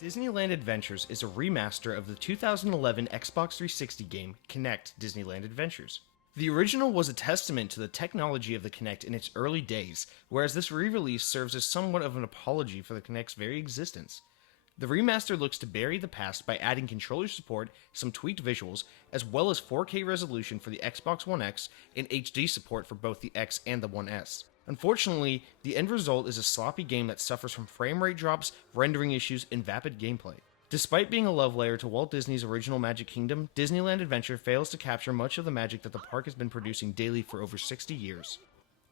Disneyland Adventures is a remaster of the 2011 Xbox 360 game Kinect Disneyland Adventures. The original was a testament to the technology of the Kinect in its early days, whereas this re-release serves as somewhat of an apology for the Kinect's very existence. The remaster looks to bury the past by adding controller support, some tweaked visuals, as well as 4K resolution for the Xbox One X and HD support for both the X and the One S. Unfortunately, the end result is a sloppy game that suffers from frame rate drops, rendering issues, and vapid gameplay. Despite being a love letter to Walt Disney's original Magic Kingdom, Disneyland Adventure fails to capture much of the magic that the park has been producing daily for over 60 years.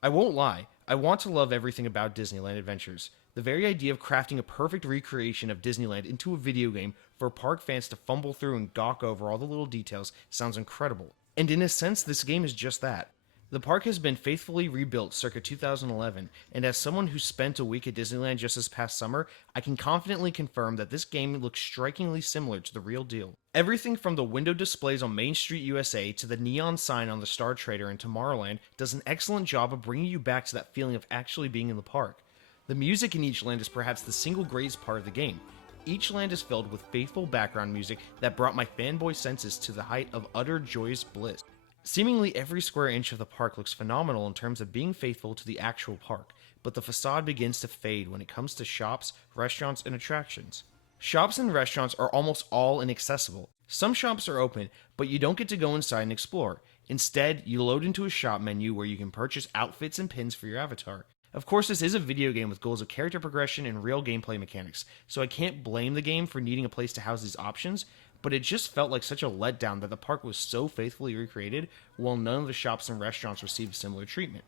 I won't lie, I want to love everything about Disneyland Adventures. The very idea of crafting a perfect recreation of Disneyland into a video game for park fans to fumble through and gawk over all the little details sounds incredible. And in a sense, this game is just that. The park has been faithfully rebuilt circa 2011, and as someone who spent a week at Disneyland just this past summer, I can confidently confirm that this game looks strikingly similar to the real deal. Everything from the window displays on Main Street USA to the neon sign on the Star Trader in Tomorrowland does an excellent job of bringing you back to that feeling of actually being in the park. The music in each land is perhaps the single greatest part of the game. Each land is filled with faithful background music that brought my fanboy senses to the height of utter joyous bliss. Seemingly every square inch of the park looks phenomenal in terms of being faithful to the actual park, but the facade begins to fade when it comes to shops, restaurants, and attractions. Shops and restaurants are almost all inaccessible. Some shops are open, but you don't get to go inside and explore. Instead, you load into a shop menu where you can purchase outfits and pins for your avatar. Of course, this is a video game with goals of character progression and real gameplay mechanics, so I can't blame the game for needing a place to house these options, but it just felt like such a letdown that the park was so faithfully recreated, while none of the shops and restaurants received similar treatment.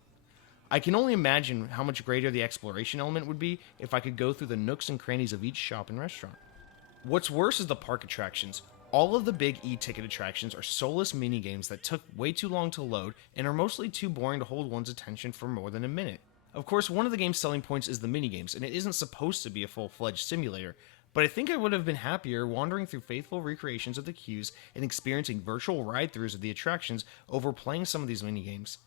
I can only imagine how much greater the exploration element would be if I could go through the nooks and crannies of each shop and restaurant. What's worse is the park attractions. All of the big e-ticket attractions are soulless minigames that took way too long to load and are mostly too boring to hold one's attention for more than a minute. Of course, one of the game's selling points is the minigames, and it isn't supposed to be a full-fledged simulator, but I think I would have been happier wandering through faithful recreations of the queues and experiencing virtual ride-throughs of the attractions over playing some of these minigames.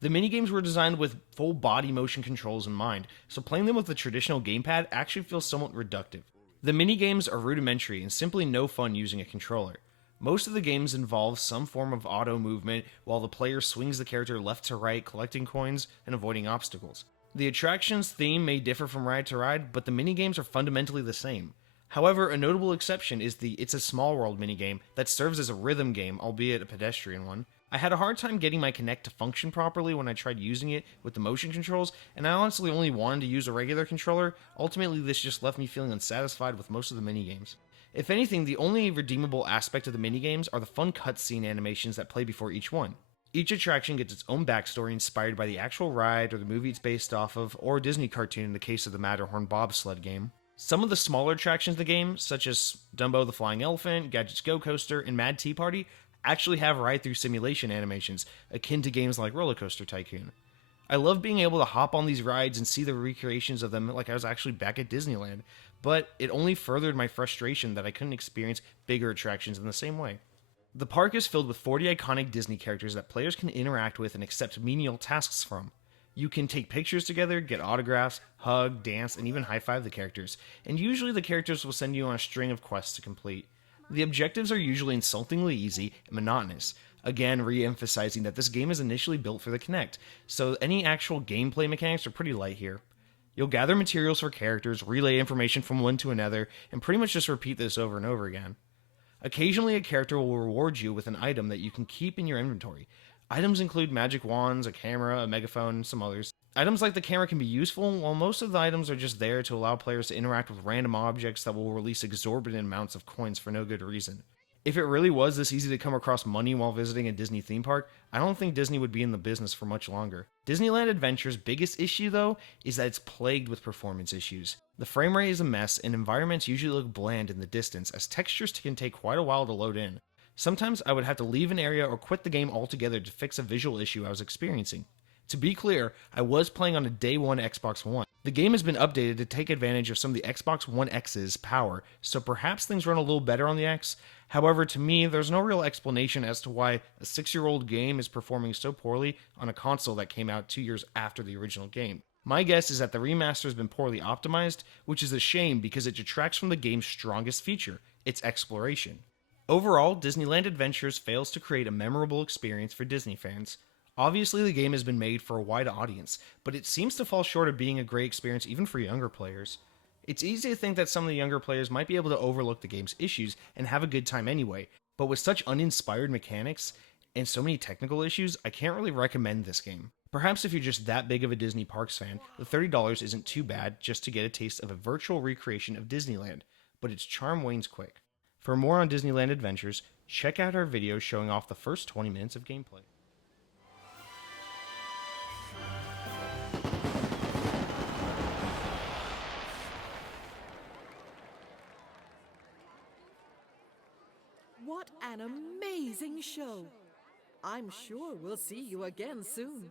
The minigames were designed with full body motion controls in mind, so playing them with the traditional gamepad actually feels somewhat reductive. The minigames are rudimentary and simply no fun using a controller. Most of the games involve some form of auto movement while the player swings the character left to right, collecting coins and avoiding obstacles. The attraction's theme may differ from ride to ride, but the minigames are fundamentally the same. However, a notable exception is the It's a Small World minigame that serves as a rhythm game, albeit a pedestrian one. I had a hard time getting my Kinect to function properly when I tried using it with the motion controls, and I honestly only wanted to use a regular controller. Ultimately, this just left me feeling unsatisfied with most of the minigames. If anything, the only redeemable aspect of the minigames are the fun cutscene animations that play before each one. Each attraction gets its own backstory inspired by the actual ride or the movie it's based off of, or a Disney cartoon in the case of the Matterhorn bobsled game. Some of the smaller attractions of the game, such as Dumbo the Flying Elephant, Gadget's Go Coaster, and Mad Tea Party, actually have ride-through simulation animations, akin to games like Roller Coaster Tycoon. I love being able to hop on these rides and see the recreations of them like I was actually back at Disneyland, but it only furthered my frustration that I couldn't experience bigger attractions in the same way. The park is filled with 40 iconic Disney characters that players can interact with and accept menial tasks from. You can take pictures together, get autographs, hug, dance, and even high-five the characters, and usually the characters will send you on a string of quests to complete. The objectives are usually insultingly easy and monotonous, again re-emphasizing that this game is initially built for the Kinect, so any actual gameplay mechanics are pretty light here. You'll gather materials for characters, relay information from one to another, and pretty much just repeat this over and over again. Occasionally, a character will reward you with an item that you can keep in your inventory. Items include magic wands, a camera, a megaphone, and some others. Items like the camera can be useful, while most of the items are just there to allow players to interact with random objects that will release exorbitant amounts of coins for no good reason. If it really was this easy to come across money while visiting a Disney theme park, I don't think Disney would be in the business for much longer. Disneyland Adventure's biggest issue, though, is that it's plagued with performance issues. The frame rate is a mess, and environments usually look bland in the distance, as textures can take quite a while to load in. Sometimes I would have to leave an area or quit the game altogether to fix a visual issue I was experiencing. To be clear, I was playing on a day one Xbox One. The game has been updated to take advantage of some of the Xbox One X's power, so perhaps things run a little better on the X. However, to me, there's no real explanation as to why a 6-year-old game is performing so poorly on a console that came out 2 years after the original game. My guess is that the remaster has been poorly optimized, which is a shame because it detracts from the game's strongest feature, its exploration. Overall, Disneyland Adventures fails to create a memorable experience for Disney fans. Obviously, the game has been made for a wide audience, but it seems to fall short of being a great experience even for younger players. It's easy to think that some of the younger players might be able to overlook the game's issues and have a good time anyway, but with such uninspired mechanics and so many technical issues, I can't really recommend this game. Perhaps if you're just that big of a Disney Parks fan, the $30 isn't too bad just to get a taste of a virtual recreation of Disneyland, but its charm wanes quick. For more on Disneyland Adventures, check out our video showing off the first 20 minutes of gameplay. What an amazing show! I'm sure we'll see you again soon.